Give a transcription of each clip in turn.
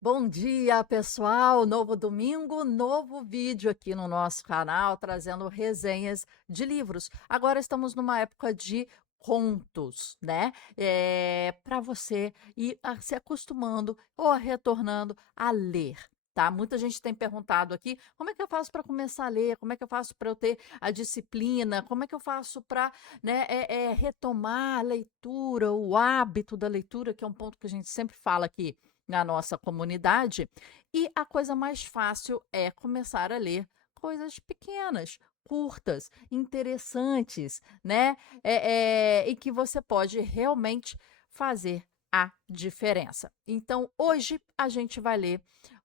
Bom dia, pessoal! Novo domingo, novo vídeo aqui no nosso canal, trazendo resenhas de livros. Agora estamos numa época de contos, né? Para você ir se acostumando ou retornando a ler. Tá? Muita gente tem perguntado aqui como é que eu faço para começar a ler, como é que eu faço para eu ter a disciplina, como é que eu faço para, né, retomar a leitura, o hábito da leitura, que é um ponto que a gente sempre fala aqui na nossa comunidade, e a coisa mais fácil é começar a ler coisas pequenas, curtas, interessantes, né? E que você pode realmente fazer a diferença. Então, hoje a gente vai ler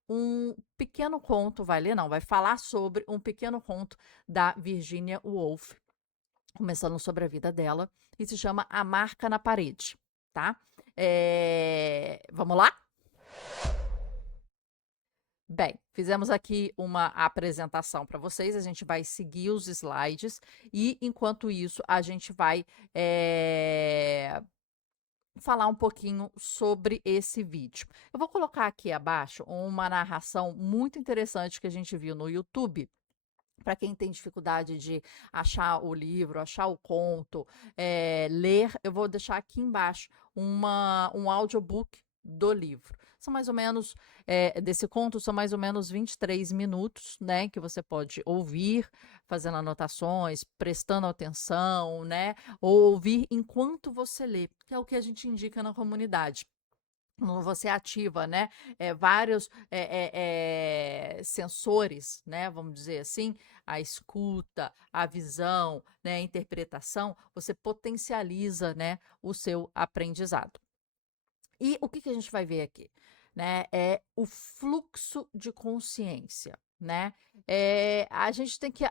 um pequeno conto, vai ler, não, vai falar sobre um pequeno conto da Virginia Woolf, começando sobre a vida dela, e se chama A Marca na Parede, tá? Vamos lá? Bem, fizemos aqui uma apresentação para vocês, a gente vai seguir os slides e, enquanto isso, a gente vai falar um pouquinho sobre esse vídeo. Eu vou colocar aqui abaixo uma narração muito interessante que a gente viu no YouTube. Para quem tem dificuldade de achar o livro, achar o conto, ler, eu vou deixar aqui embaixo um audiobook do livro. São mais ou menos, desse conto, são mais ou menos 23 minutos, né, que você pode ouvir, fazendo anotações, prestando atenção, né, ou ouvir enquanto você lê, que é o que a gente indica na comunidade. Quando você ativa, né, vários sensores, né, vamos dizer assim, a escuta, a visão, né, a interpretação, você potencializa, né, o seu aprendizado. E o que que a gente vai ver aqui? Né, é o fluxo de consciência, né? A gente tem que,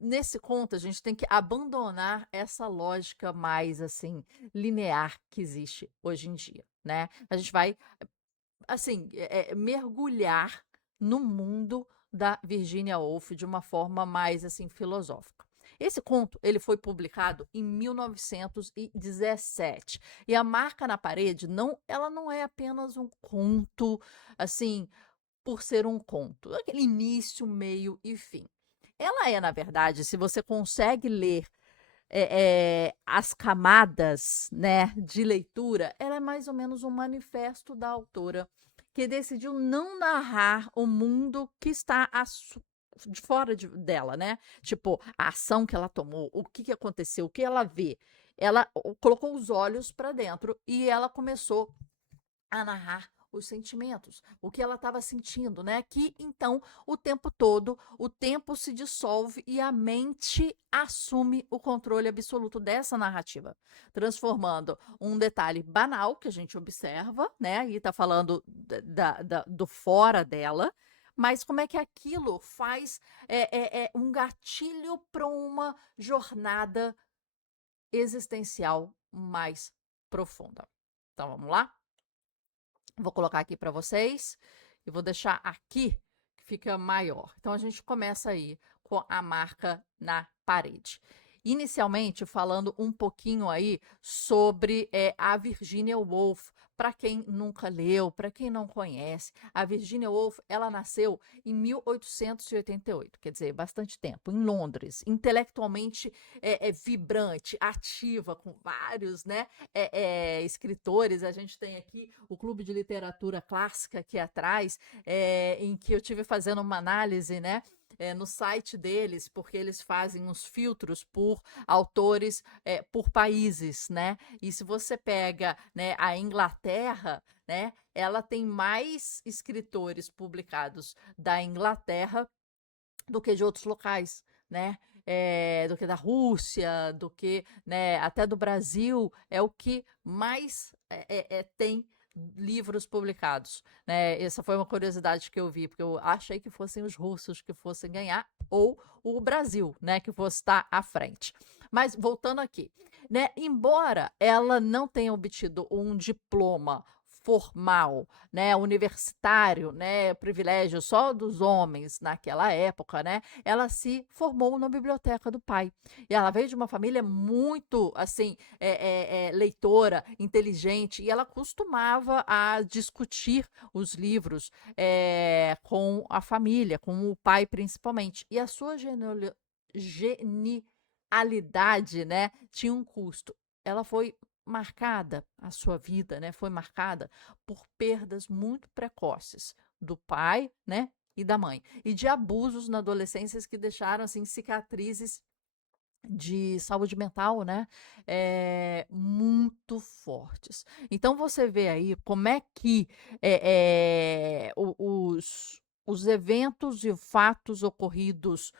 nesse conto, a gente tem que abandonar essa lógica mais, assim, linear que existe hoje em dia, né? A gente vai, assim, mergulhar no mundo da Virginia Woolf de uma forma mais, assim, filosófica. Esse conto, ele foi publicado em 1917. E A Marca na Parede, ela não é apenas um conto, assim, por ser um conto. Aquele início, meio e fim. Ela é, na verdade, se você consegue ler as camadas, né, de leitura, ela é mais ou menos um manifesto da autora, que decidiu não narrar o mundo que está de fora dela, né? Tipo, a ação que ela tomou, o que aconteceu, o que ela vê. Ela colocou os olhos para dentro e ela começou a narrar os sentimentos, o que ela estava sentindo, né? Que então o tempo todo o tempo se dissolve e a mente assume o controle absoluto dessa narrativa, transformando um detalhe banal que a gente observa, né? E está falando do fora dela. Mas como é que aquilo faz um gatilho para uma jornada existencial mais profunda? Então vamos lá? Vou colocar aqui para vocês e vou deixar aqui que fica maior. Então a gente começa aí com a marca na parede. Inicialmente falando um pouquinho aí sobre a Virginia Woolf. Para quem nunca leu, para quem não conhece, a Virginia Woolf, ela nasceu em 1888, quer dizer, bastante tempo, em Londres, intelectualmente vibrante, ativa, com vários, né, escritores. A gente tem aqui o Clube de Literatura Clássica aqui atrás, em que eu tive fazendo uma análise, né? No site deles, porque eles fazem uns filtros por autores, por países, né? E se você pega, né, a Inglaterra, né, ela tem mais escritores publicados da Inglaterra do que de outros locais, né? Do que da Rússia, do que, né, até do Brasil, é o que mais tem livros publicados, né? Essa foi uma curiosidade que eu vi, porque eu achei que fossem os russos que fossem ganhar, ou o Brasil, né, que fosse estar à frente. Mas voltando aqui, né, embora ela não tenha obtido um diploma formal, né, universitário, né, privilégio só dos homens naquela época, né, ela se formou na biblioteca do pai. E ela veio de uma família muito, assim, leitora, inteligente, e ela costumava a discutir os livros com a família, com o pai principalmente. E a sua genialidade, né, tinha um custo. Ela foi marcada, a sua vida, né, foi marcada por perdas muito precoces do pai, né, e da mãe, e de abusos na adolescência que deixaram assim cicatrizes de saúde mental, né, muito fortes. Então você vê aí como é que os eventos e fatos ocorridos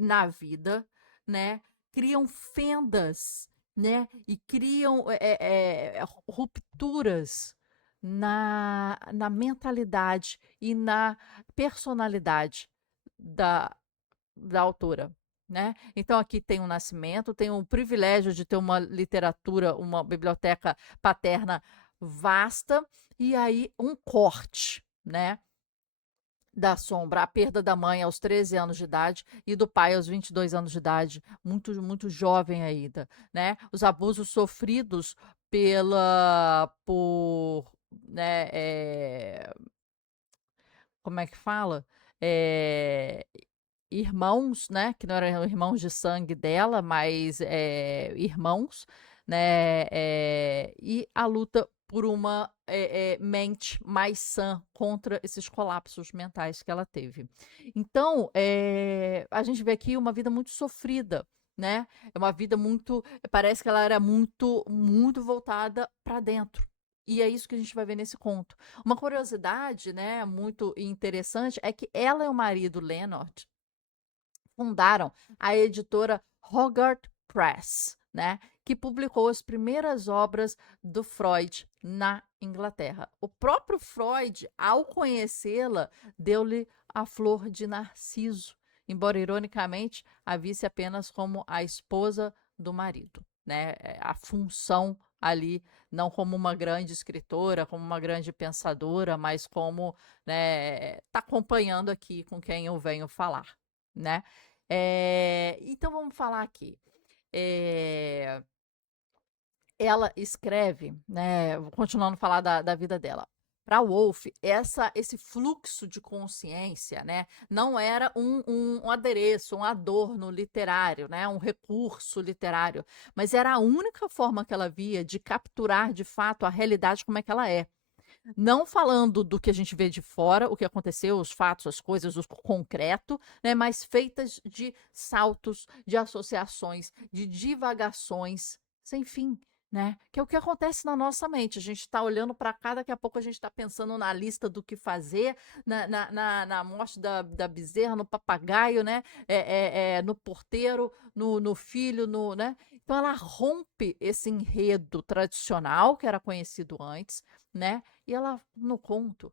na vida, né, criam fendas, né, e criam rupturas na mentalidade e na personalidade da, da autora. Né? Então aqui tem o nascimento, tem o privilégio de ter uma literatura, uma biblioteca paterna vasta, e aí um corte, né? Da sombra, a perda da mãe aos 13 anos de idade e do pai aos 22 anos de idade, muito jovem ainda, né? Os abusos sofridos por, né, como é que fala? Eh, irmãos, né, que não eram irmãos de sangue dela, mas irmãos, né, e a luta por uma mente mais sã contra esses colapsos mentais que ela teve. Então, a gente vê aqui uma vida muito sofrida, né? É uma vida muito, parece que ela era muito voltada para dentro. E é isso que a gente vai ver nesse conto. Uma curiosidade, né, muito interessante é que ela e o marido Leonard fundaram a editora Hogarth Press, né, que publicou as primeiras obras do Freud na Inglaterra. O próprio Freud, ao conhecê-la, deu-lhe a flor de narciso, embora ironicamente a visse apenas como a esposa do marido, né? A função ali não como uma grande escritora, como uma grande pensadora, mas como, né, tá acompanhando aqui com quem eu venho falar, né? Então vamos falar aqui. Eh, ela escreve, né, continuando a falar da vida dela. Para Woolf, esse fluxo de consciência, né, não era um adereço, um adorno literário, né, um recurso literário, mas era a única forma que ela via de capturar de fato a realidade como é que ela é. Não falando do que a gente vê de fora, o que aconteceu, os fatos, as coisas, o concreto, né, mas feitas de saltos, de associações, de divagações sem fim. Né? Que é o que acontece na nossa mente. A gente está olhando para cá, daqui a pouco a gente está pensando na lista do que fazer, na morte da bezerra, no papagaio, né? No porteiro, no filho, né? Então ela rompe esse enredo tradicional que era conhecido antes, né? E ela, no conto,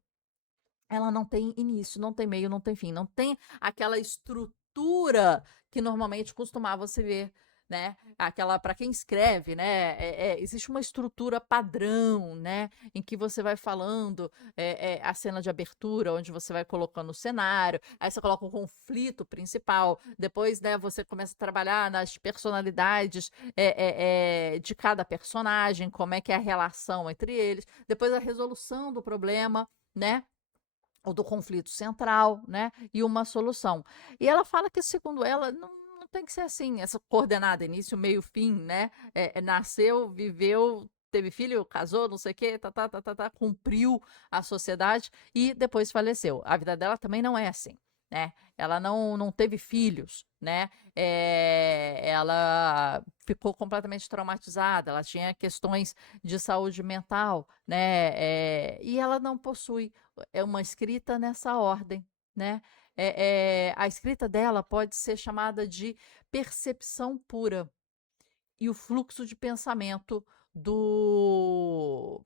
ela não tem início, não tem meio, não tem fim, não tem aquela estrutura que normalmente costumava se ver, né? Aquela, para quem escreve, né? Existe uma estrutura padrão, né? Em que você vai falando a cena de abertura, onde você vai colocando o cenário, aí você coloca o conflito principal, depois, né? Você começa a trabalhar nas personalidades de cada personagem, como é que é a relação entre eles, depois a resolução do problema, né? Ou do conflito central, né? E uma solução. E ela fala que, segundo ela, não tem que ser assim, essa coordenada, início, meio, fim, né? Nasceu, viveu, teve filho, casou, não sei o quê, cumpriu a sociedade e depois faleceu. A vida dela também não é assim, né? Ela não teve filhos, né? Ela ficou completamente traumatizada, ela tinha questões de saúde mental, né? E ela não possui uma escrita nessa ordem, né? A escrita dela pode ser chamada de percepção pura e o fluxo de pensamento do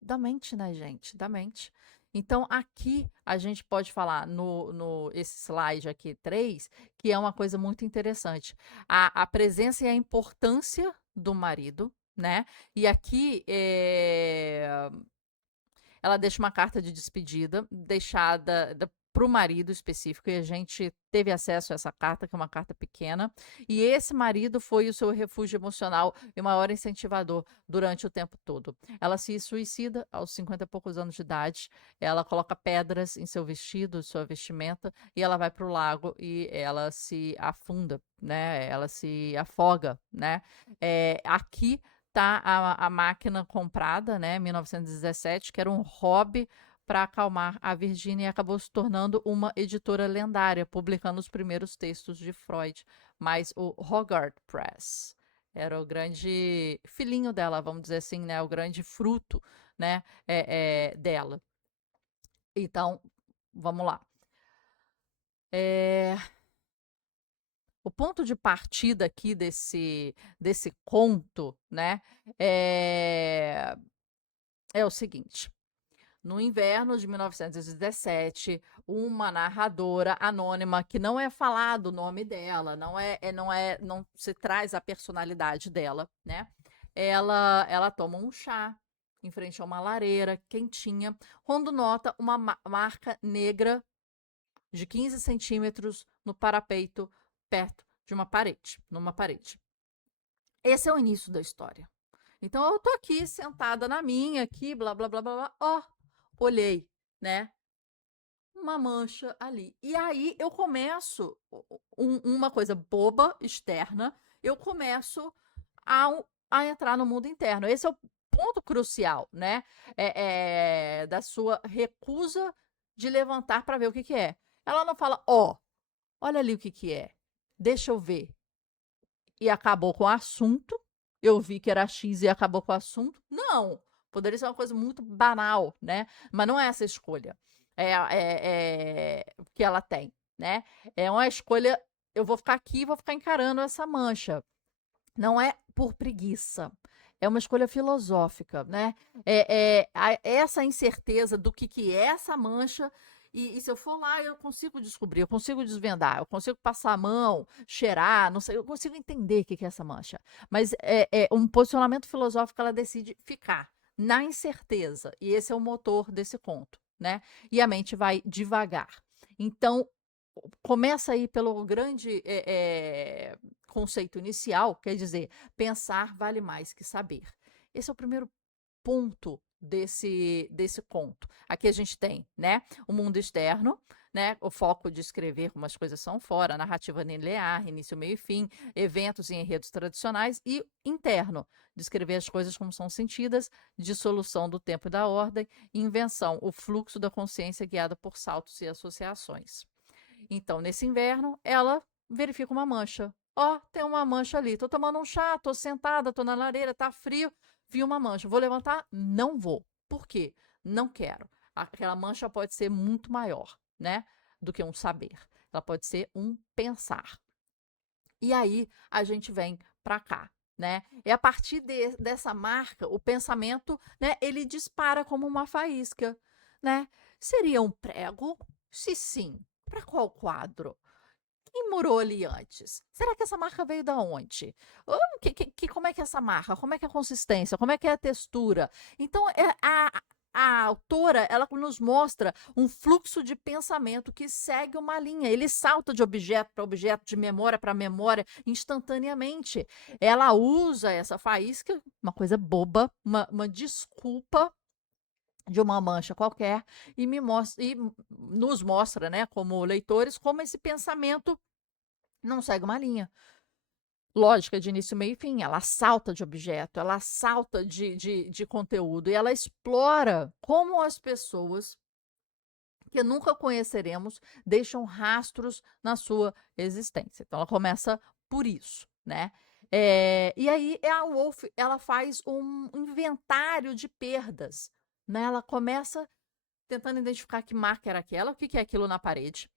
da mente, né, gente? Da mente. Então, aqui a gente pode falar no esse slide aqui 3, que é uma coisa muito interessante. A presença e a importância do marido, né? E aqui ela deixa uma carta de despedida, deixada para o marido específico, e a gente teve acesso a essa carta, que é uma carta pequena, e esse marido foi o seu refúgio emocional e o maior incentivador durante o tempo todo. Ela se suicida aos 50 e poucos anos de idade, ela coloca pedras em seu vestido, sua vestimenta, e ela vai para o lago e ela se afunda, né? Ela se afoga, né? Aqui tá a máquina comprada, né, em 1917, que era um hobby para acalmar a Virginia, e acabou se tornando uma editora lendária, publicando os primeiros textos de Freud, mas o Hogarth Press era o grande filhinho dela, vamos dizer assim, né, o grande fruto, né, dela. Então, vamos lá. O ponto de partida aqui desse conto, né, é, é o seguinte. No inverno de 1917, uma narradora anônima, que não é falado o nome dela, não se traz a personalidade dela, né? Ela toma um chá em frente a uma lareira quentinha, quando nota uma marca negra de 15 centímetros no parapeito, perto de uma parede, numa parede. Esse é o início da história. Então eu tô aqui sentada na minha, aqui, blá blá blá blá, blá. Ó, olhei, né? Uma mancha ali. E aí eu começo uma coisa boba, externa, eu começo a entrar no mundo interno. Esse é o ponto crucial, né? Da sua recusa de levantar para ver o que que é. Ela não fala, ó, olha ali o que que é. Deixa eu ver. E acabou com o assunto. Eu vi que era X e acabou com o assunto. Não, poderia ser uma coisa muito banal, né? Mas não é essa a escolha que ela tem, né? É uma escolha. Eu vou ficar aqui e vou ficar encarando essa mancha. Não é por preguiça. É uma escolha filosófica, né? Essa incerteza do que é essa mancha. E se eu for lá, eu consigo descobrir, eu consigo desvendar, eu consigo passar a mão, cheirar, não sei, eu consigo entender o que é essa mancha. Mas é um posicionamento filosófico, ela decide ficar na incerteza. E esse é o motor desse conto, né? E a mente vai devagar. Então, começa aí pelo grande conceito inicial, quer dizer, pensar vale mais que saber. Esse é o primeiro ponto desse conto. Aqui a gente tem, né, o mundo externo, né, o foco de escrever como as coisas são fora, narrativa linear, início, meio e fim, eventos e enredos tradicionais, e interno, descrever as coisas como são sentidas, dissolução do tempo e da ordem, invenção, o fluxo da consciência guiada por saltos e associações. Então, nesse inverno, ela verifica uma mancha. Ó, tem uma mancha ali. Tô tomando um chá, tô sentada, tô na lareira, tá frio, vi uma mancha. Vou levantar? Não vou. Por quê? Não quero. Aquela mancha pode ser muito maior, né, do que um saber. Ela pode ser um pensar. E aí a gente vem para cá, né? E a partir dessa marca, o pensamento, né, ele dispara como uma faísca, né? Seria um prego? Se sim, para qual quadro? Quem morou ali antes? Será que essa marca veio da onde? Como é que é essa marca? Como é que é a consistência? Como é que é a textura? Então, a autora, ela nos mostra um fluxo de pensamento que segue uma linha. Ele salta de objeto para objeto, de memória para memória, instantaneamente. Ela usa essa faísca, uma coisa boba, uma desculpa de uma mancha qualquer, e nos mostra, né, como leitores, como esse pensamento não segue uma linha lógica de início, meio e fim. Ela salta de objeto, ela salta de conteúdo e ela explora como as pessoas que nunca conheceremos deixam rastros na sua existência. Então, ela começa por isso, né? E aí a Woolf, ela faz um inventário de perdas, né? Ela começa tentando identificar que marca era aquela, o que que é aquilo na parede.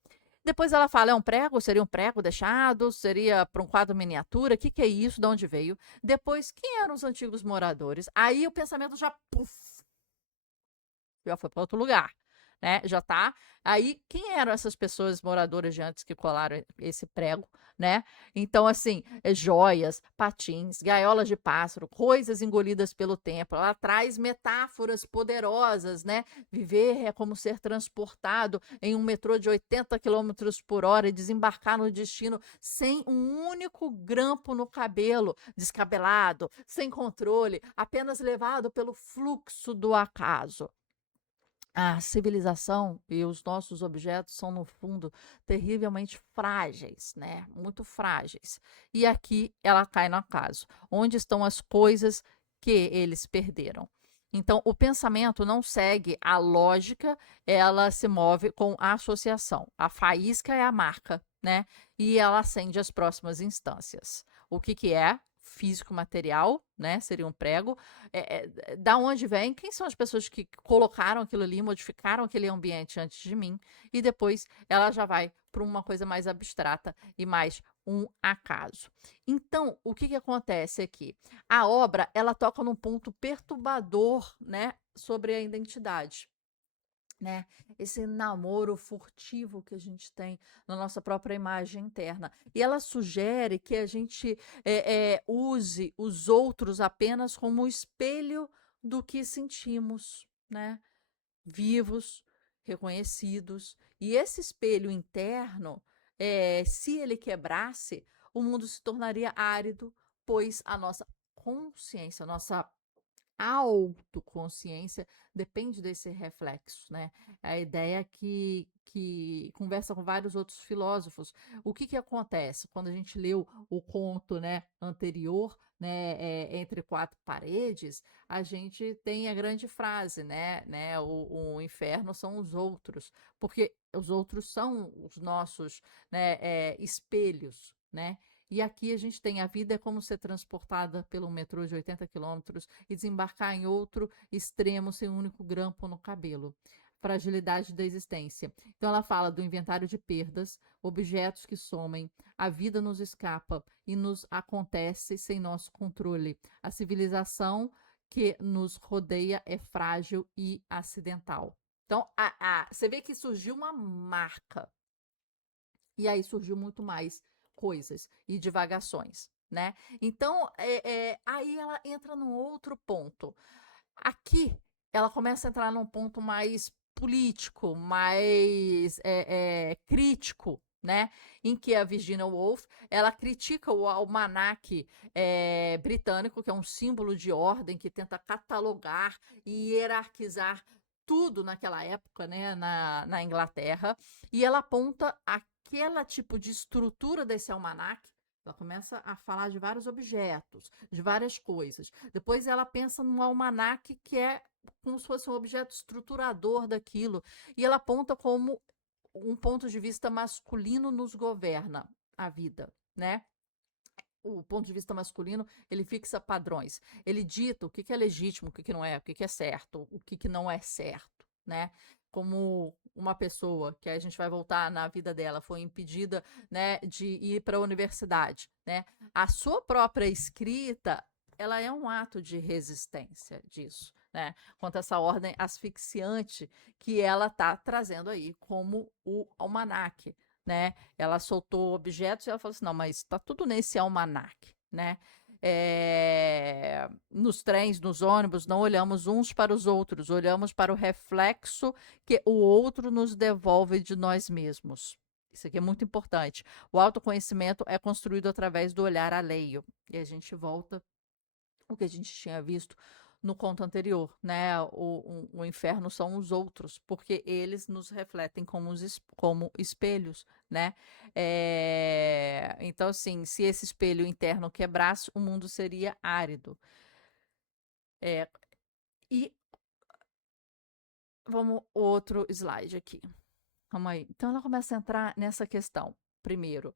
Depois ela fala, é um prego? Seria um prego deixado? Seria para um quadro miniatura? O que que é isso? De onde veio? Depois, quem eram os antigos moradores? Aí o pensamento já, puf, já foi para outro lugar, né? Já tá. Aí, quem eram essas pessoas moradoras de antes que colaram esse prego, né? Então, assim, joias, patins, gaiolas de pássaro, coisas engolidas pelo tempo. Ela traz metáforas poderosas, né? Viver é como ser transportado em um metrô de 80 quilômetros por hora e desembarcar no destino sem um único grampo no cabelo, descabelado, sem controle, apenas levado pelo fluxo do acaso. A civilização e os nossos objetos são, no fundo, terrivelmente frágeis, né? Muito frágeis. E aqui ela cai no acaso. Onde estão as coisas que eles perderam? Então, o pensamento não segue a lógica, ela se move com a associação. A faísca é a marca, né? E ela acende as próximas instâncias. O que, que é? Físico material, né? Seria um prego. Da onde vem? Quem são as pessoas que colocaram aquilo ali, modificaram aquele ambiente antes de mim? E depois ela já vai para uma coisa mais abstrata e mais um acaso. Então, o que, que acontece aqui? A obra ela toca num ponto perturbador, né, sobre a identidade. Né? Esse namoro furtivo que a gente tem na nossa própria imagem interna. E ela sugere que a gente use os outros apenas como espelho do que sentimos, né? Vivos, reconhecidos. E esse espelho interno, se ele quebrasse, o mundo se tornaria árido, pois a nossa consciência, a nossa autoconsciência depende desse reflexo, né? A ideia que conversa com vários outros filósofos. O que que acontece quando a gente leu o conto, né, anterior, né, Entre Quatro Paredes, a gente tem a grande frase, né, o inferno são os outros, porque os outros são os nossos, né, espelhos, né? E aqui a gente tem a vida é como ser transportada pelo metrô de 80 quilômetros e desembarcar em outro extremo sem um único grampo no cabelo. Fragilidade da existência. Então ela fala do inventário de perdas, objetos que somem, a vida nos escapa e nos acontece sem nosso controle. A civilização que nos rodeia é frágil e acidental. Então, você vê que surgiu uma marca e aí surgiu muito mais coisas e divagações, né? Então, aí ela entra num outro ponto. Aqui, ela começa a entrar num ponto mais político, mais crítico, né? Em que a Virginia Woolf ela critica o almanaque britânico, que é um símbolo de ordem que tenta catalogar e hierarquizar tudo naquela época, né, na Inglaterra, e ela aponta aquela tipo de estrutura desse almanaque. Ela começa a falar de vários objetos, de várias coisas. Depois ela pensa num almanaque que é como se fosse um objeto estruturador daquilo. E ela aponta como um ponto de vista masculino nos governa a vida, né? O ponto de vista masculino, ele fixa padrões. Ele dita o que é legítimo, o que não é, o que é certo, o que não é certo, né? Como uma pessoa que a gente vai voltar na vida dela foi impedida, né, de ir para a universidade, né? A sua própria escrita, ela é um ato de resistência disso, né? Contra essa ordem asfixiante que ela está trazendo aí como o almanaque, né? Ela soltou objetos e ela falou assim: não, mas está tudo nesse almanaque, né? Nos trens, nos ônibus, não olhamos uns para os outros, olhamos para o reflexo que o outro nos devolve de nós mesmos. Isso aqui é muito importante. O autoconhecimento é construído através do olhar alheio. E a gente volta o que a gente tinha visto no conto anterior, né? O inferno são os outros, porque eles nos refletem como espelhos, né? Então, assim, se esse espelho interno quebrasse, o mundo seria árido. É, e vamos outro slide aqui. Vamos aí. Então, ela começa a entrar nessa questão. Primeiro,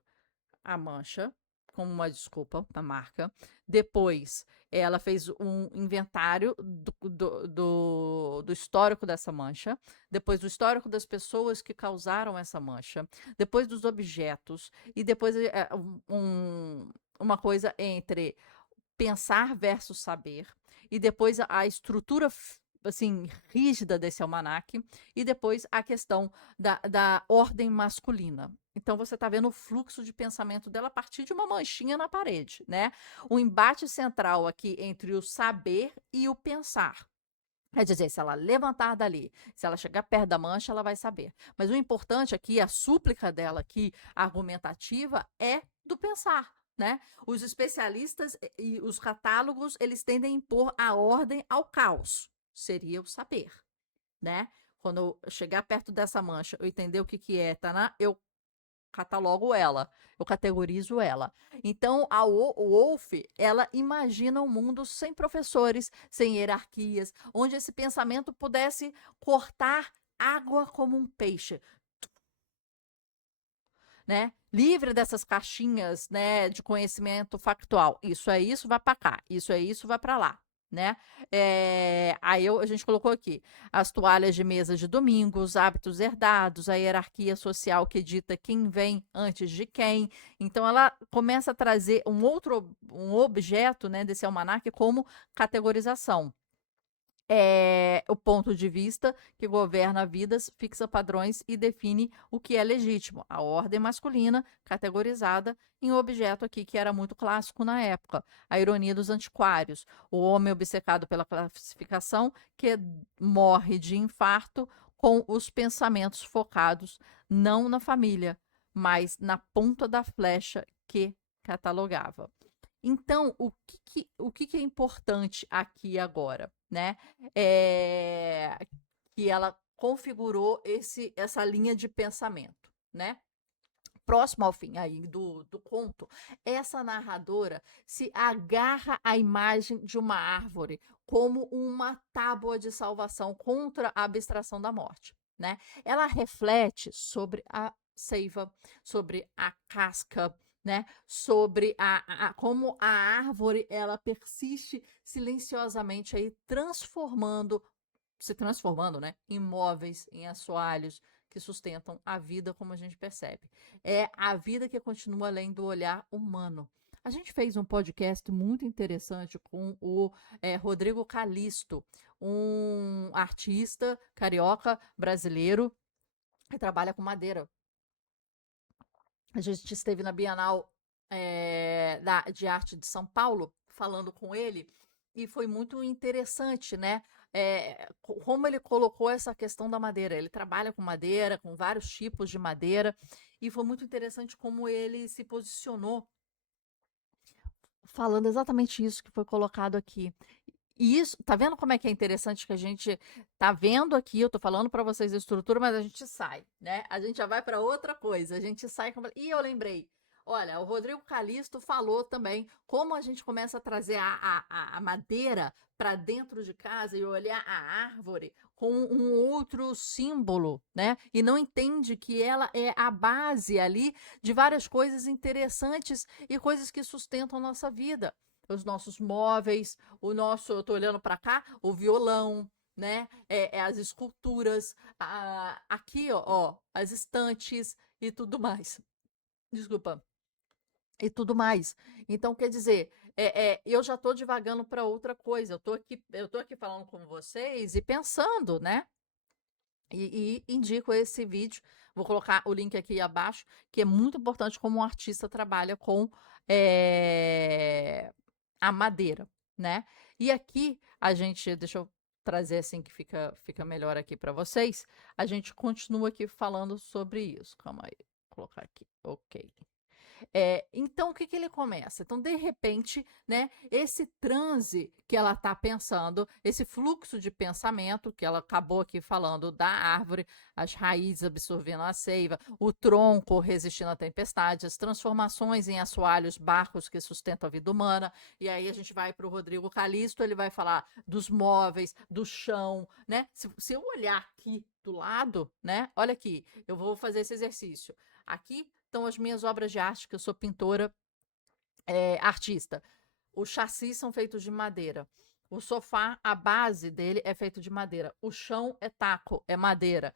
a mancha como uma desculpa da marca. Depois, ela fez um inventário do histórico dessa mancha. Depois, do histórico das pessoas que causaram essa mancha. Depois, dos objetos. E depois, uma coisa entre pensar versus saber. E depois, a estrutura assim, rígida desse almanaque, e depois a questão da ordem masculina. Então você está vendo o fluxo de pensamento dela a partir de uma manchinha na parede, né? O embate central aqui entre o saber e o pensar. Quer dizer, se ela levantar dali, se ela chegar perto da mancha, ela vai saber. Mas o importante aqui, a súplica dela aqui, argumentativa, é do pensar, né? Os especialistas e os catálogos, eles tendem a impor a ordem ao caos. Seria o saber, né? Quando eu chegar perto dessa mancha, eu entender o que que é, tá? Eu catalogo ela, eu categorizo ela. Então, a Wolf, ela imagina um mundo sem professores, sem hierarquias, onde esse pensamento pudesse cortar água como um peixe, né? Livre dessas caixinhas, né, de conhecimento factual. Isso é isso, vai para cá. Isso é isso, vai para lá, né? A gente colocou aqui as toalhas de mesa de domingo, os hábitos herdados, a hierarquia social que dita quem vem antes de quem. Então ela começa a trazer um objeto, né, desse almanaque como categorização. O ponto de vista que governa vidas, fixa padrões e define o que é legítimo. A ordem masculina, categorizada em um objeto aqui que era muito clássico na época. A ironia dos antiquários. O homem obcecado pela classificação que morre de infarto com os pensamentos focados não na família, mas na ponta da flecha que catalogava. Então, o que é importante aqui agora, né? É que ela configurou essa linha de pensamento, né? Próximo ao fim aí do conto, essa narradora se agarra à imagem de uma árvore como uma tábua de salvação contra a abstração da morte, né? Ela reflete sobre a seiva, sobre a casca, né? Sobre como a árvore ela persiste silenciosamente aí se transformando, né, em móveis, em assoalhos que sustentam a vida como a gente percebe. É a vida que continua além do olhar humano. A gente fez um podcast muito interessante com o Rodrigo Calisto, um artista carioca brasileiro que trabalha com madeira. A gente esteve na Bienal de Arte de São Paulo falando com ele e foi muito interessante, né? Como ele colocou essa questão da madeira. Ele trabalha com madeira, com vários tipos de madeira, e foi muito interessante como ele se posicionou falando exatamente isso que foi colocado aqui. E isso, tá vendo como é que é interessante que a gente tá vendo aqui, eu tô falando para vocês a estrutura, mas a gente sai, né? A gente já vai para outra coisa, a gente sai. E eu lembrei, olha, o Rodrigo Calisto falou também como a gente começa a trazer a madeira para dentro de casa e olhar a árvore com um outro símbolo, né? E não entende que ela é a base ali de várias coisas interessantes e coisas que sustentam a nossa vida. Os nossos móveis, eu tô olhando para cá, o violão, né? As esculturas, aqui, ó, as estantes e tudo mais. Desculpa. E tudo mais. Então, quer dizer, eu já estou divagando para outra coisa. Eu tô aqui falando com vocês e pensando, né? E indico esse vídeo. Vou colocar o link aqui abaixo, que é muito importante como um artista trabalha com a madeira, né? E aqui deixa eu trazer assim que fica melhor aqui para vocês. A gente continua aqui falando sobre isso. Calma aí, vou colocar aqui. Ok. Então, o que que ele começa? Então, de repente, né, esse transe que ela está pensando, esse fluxo de pensamento que ela acabou aqui falando da árvore, as raízes absorvendo a seiva, o tronco resistindo à tempestade, as transformações em assoalhos, barcos que sustentam a vida humana. E aí a gente vai para o Rodrigo Calisto, ele vai falar dos móveis, do chão, né? Se eu olhar aqui do lado, né? Olha aqui, eu vou fazer esse exercício. Aqui estão as minhas obras de arte, que eu sou pintora, artista. Os chassis são feitos de madeira. O sofá, a base dele é feito de madeira. O chão é taco, é madeira.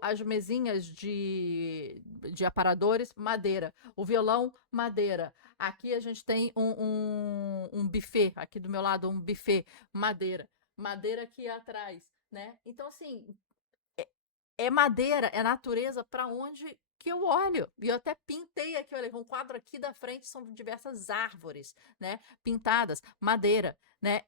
As mesinhas de aparadores, madeira. O violão, madeira. Aqui a gente tem um buffet, aqui do meu lado, um buffet, madeira. madeira aqui atrás, né? Então, assim, é madeira, é natureza para onde que eu olho. E eu até pintei aqui, olha, um quadro aqui da frente são diversas árvores, né? Pintadas, madeira, né?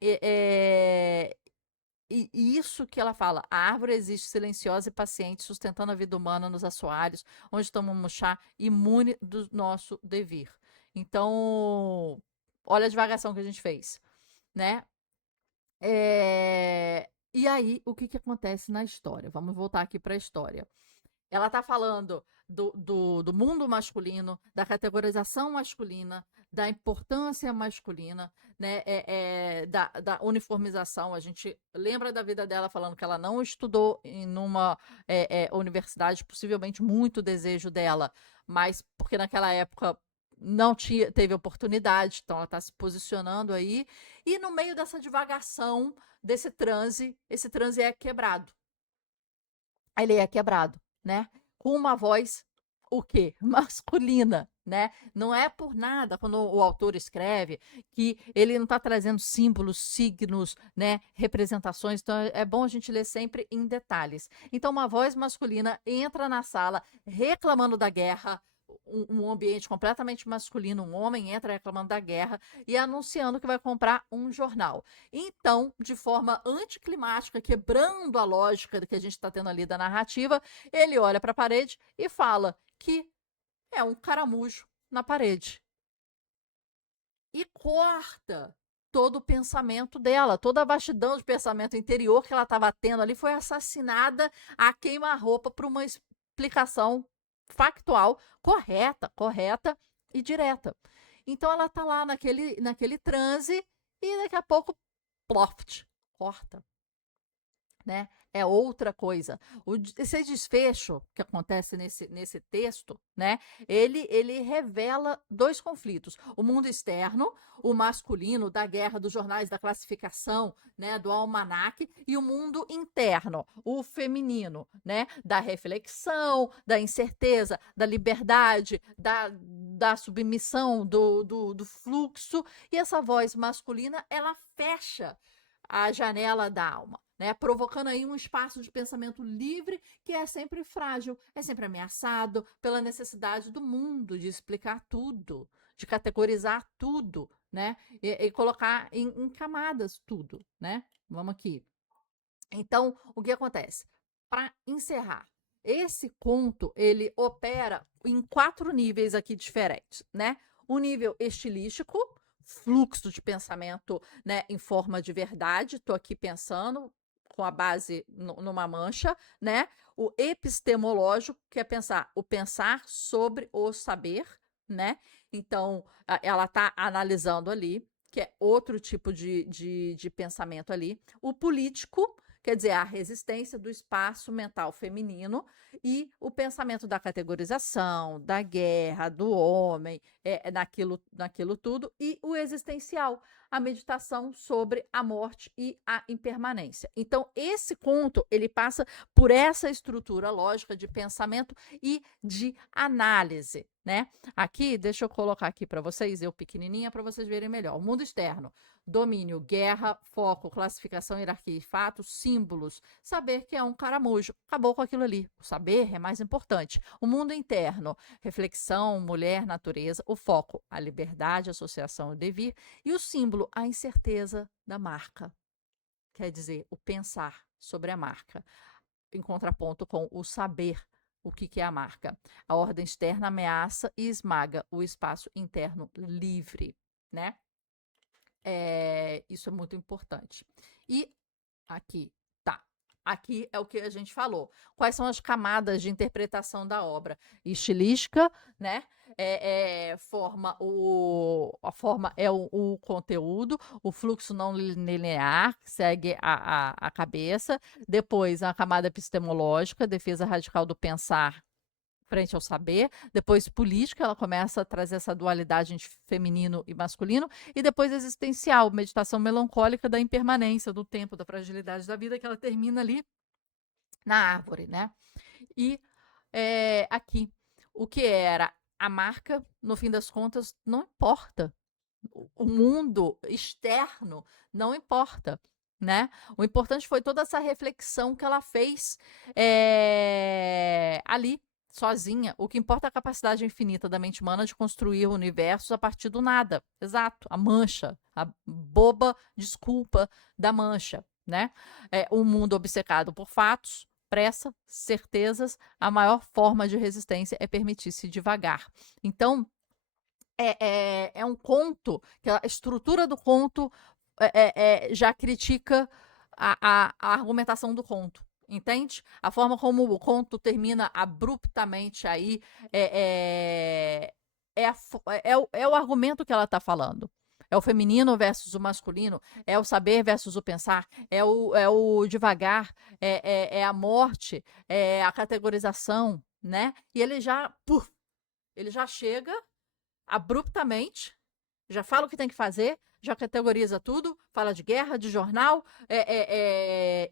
E isso que ela fala, a árvore existe silenciosa e paciente, sustentando a vida humana nos assoalhos, onde tomamos chá, imune do nosso devir. Então, olha a divagação que a gente fez, né? E aí, o que, que acontece na história? Vamos voltar aqui para a história. Ela está falando do mundo masculino, da categorização masculina, da importância masculina, né, da uniformização. A gente lembra da vida dela falando que ela não estudou em uma universidade, possivelmente muito desejo dela, mas porque naquela época não teve oportunidade, então ela está se posicionando aí. E no meio dessa divagação, desse transe, esse transe é quebrado. Ele é quebrado, né? Com uma voz, o quê? Masculina, né? Não é por nada quando o autor escreve que ele não está trazendo símbolos, signos, né? Representações. Então é bom a gente ler sempre em detalhes. Então uma voz masculina entra na sala reclamando da guerra. Um ambiente completamente masculino, um homem entra reclamando da guerra e anunciando que vai comprar um jornal. Então, de forma anticlimática, quebrando a lógica que a gente está tendo ali da narrativa, ele olha para a parede e fala que é um caramujo na parede. E corta todo o pensamento dela, toda a vastidão de pensamento interior que ela estava tendo ali foi assassinada a queima-roupa por uma explicação factual correta e direta. Então ela está lá naquele transe e daqui a pouco, ploft, corta, né? É outra coisa. Esse desfecho que acontece nesse texto, né? Ele revela dois conflitos: o mundo externo, o masculino, da guerra, dos jornais, da classificação, né? Do almanaque, e o mundo interno, o feminino, né? Da reflexão, da incerteza, da liberdade, da submissão, do fluxo. E essa voz masculina, ela fecha a janela da alma, né? Provocando aí um espaço de pensamento livre que é sempre frágil, é sempre ameaçado pela necessidade do mundo de explicar tudo, de categorizar tudo, né? E colocar em camadas tudo, né? Vamos aqui. Então, o que acontece? Para encerrar, esse conto ele opera em 4 níveis aqui diferentes, né? O nível estilístico, fluxo de pensamento, né, em forma de verdade. Estou aqui pensando com a base numa mancha, né? O epistemológico, que é o pensar sobre o saber, né? Então, ela está analisando ali, que é outro tipo de pensamento ali. O político, quer dizer, a resistência do espaço mental feminino e o pensamento da categorização, da guerra, do homem, naquilo tudo, e o existencial, a meditação sobre a morte e a impermanência. Então, esse conto, ele passa por essa estrutura lógica de pensamento e de análise, né? Aqui, deixa eu colocar aqui para vocês, eu pequenininha, para vocês verem melhor. O mundo externo: domínio, guerra, foco, classificação, hierarquia e fatos, símbolos, saber que é um caramujo. Acabou com aquilo ali. O saber é mais importante. O mundo interno: reflexão, mulher, natureza. O foco: a liberdade, associação, o devir. E o símbolo: a incerteza da marca. Quer dizer, o pensar sobre a marca, em contraponto com o saber o que é a marca. A ordem externa ameaça e esmaga o espaço interno livre, né? Isso é muito importante. E aqui, tá. Aqui é o que a gente falou. Quais são as camadas de interpretação da obra? Estilística, né? A forma é o conteúdo, o fluxo não linear, que segue a cabeça. Depois, a camada epistemológica, defesa radical do pensar frente ao saber, depois política, ela começa a trazer essa dualidade entre feminino e masculino, e depois existencial, meditação melancólica da impermanência, do tempo, da fragilidade da vida, que ela termina ali na árvore, né? E aqui, o que era a marca, no fim das contas, não importa. O mundo externo não importa. né? O importante foi toda essa reflexão que ela fez ali, sozinha. O que importa é a capacidade infinita da mente humana de construir universos a partir do nada. Exato, a mancha, a boba desculpa da mancha, né? Um mundo obcecado por fatos, pressa, certezas, a maior forma de resistência é permitir-se devagar. Então, é um conto, que a estrutura do conto já critica a argumentação do conto. Entende? A forma como o conto termina abruptamente aí é o argumento que ela está falando. É o feminino versus o masculino, é o saber versus o pensar, é o devagar, é a morte, é a categorização, né? E ele já chega abruptamente, já fala o que tem que fazer, já categoriza tudo, fala de guerra, de jornal,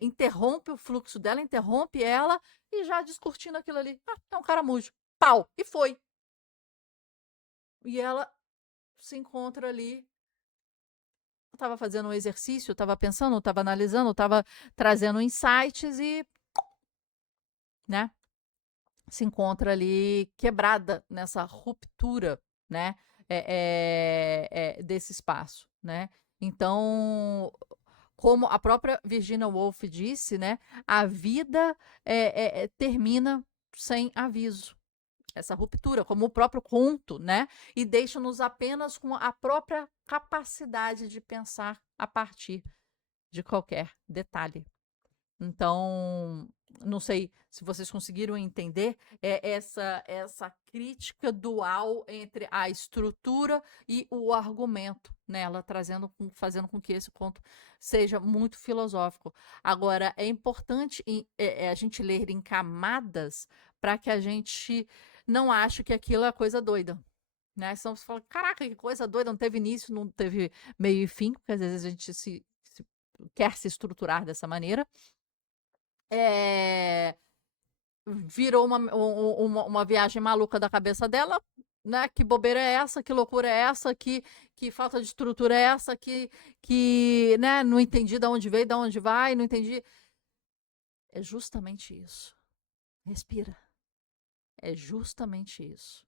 interrompe o fluxo dela, interrompe ela e já descortina aquilo ali. Ah, é um caramujo. Pau! E foi. E ela se encontra ali. Estava fazendo um exercício, estava pensando, estava analisando, estava trazendo insights e, né, se encontra ali quebrada nessa ruptura, né, desse espaço, né? Então, como a própria Virginia Woolf disse, né, a vida termina sem aviso. Essa ruptura, como o próprio conto, né? E deixa-nos apenas com a própria capacidade de pensar a partir de qualquer detalhe. Então, não sei se vocês conseguiram entender essa crítica dual entre a estrutura e o argumento nela, fazendo com que esse conto seja muito filosófico. Agora, é importante a gente ler em camadas para que a gente não ache que aquilo é coisa doida. Né? Senão você fala, caraca, que coisa doida, não teve início, não teve meio e fim, porque às vezes a gente quer se estruturar dessa maneira. Virou uma viagem maluca da cabeça dela, né? Que bobeira é essa? Que loucura é essa? Que falta de estrutura é essa? Né? Não entendi de onde veio, de onde vai, não entendi. É justamente isso. Respira. É justamente isso.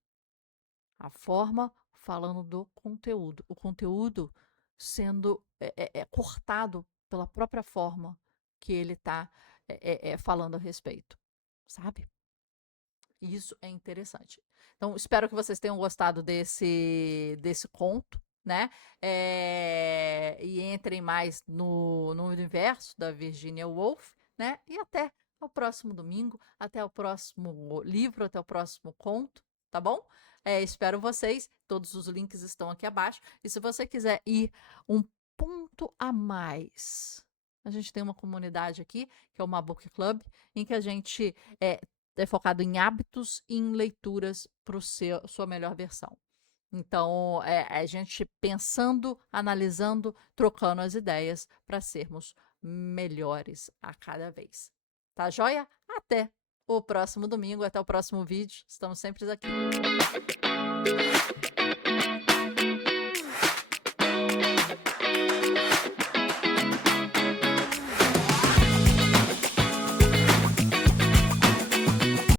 A forma falando do conteúdo. O conteúdo sendo cortado pela própria forma que ele está falando a respeito. Sabe? Isso é interessante. Então, espero que vocês tenham gostado desse conto, né? E entrem mais no universo da Virginia Woolf, né? E até o próximo domingo, até o próximo livro, até o próximo conto, tá bom? Espero vocês. Todos os links estão aqui abaixo. E se você quiser ir um ponto a mais, a gente tem uma comunidade aqui, que é o Mabook Club, em que a gente é focado em hábitos e em leituras para sua melhor versão. Então, a gente pensando, analisando, trocando as ideias para sermos melhores a cada vez. Tá joia? Até o próximo domingo, até o próximo vídeo. Estamos sempre aqui.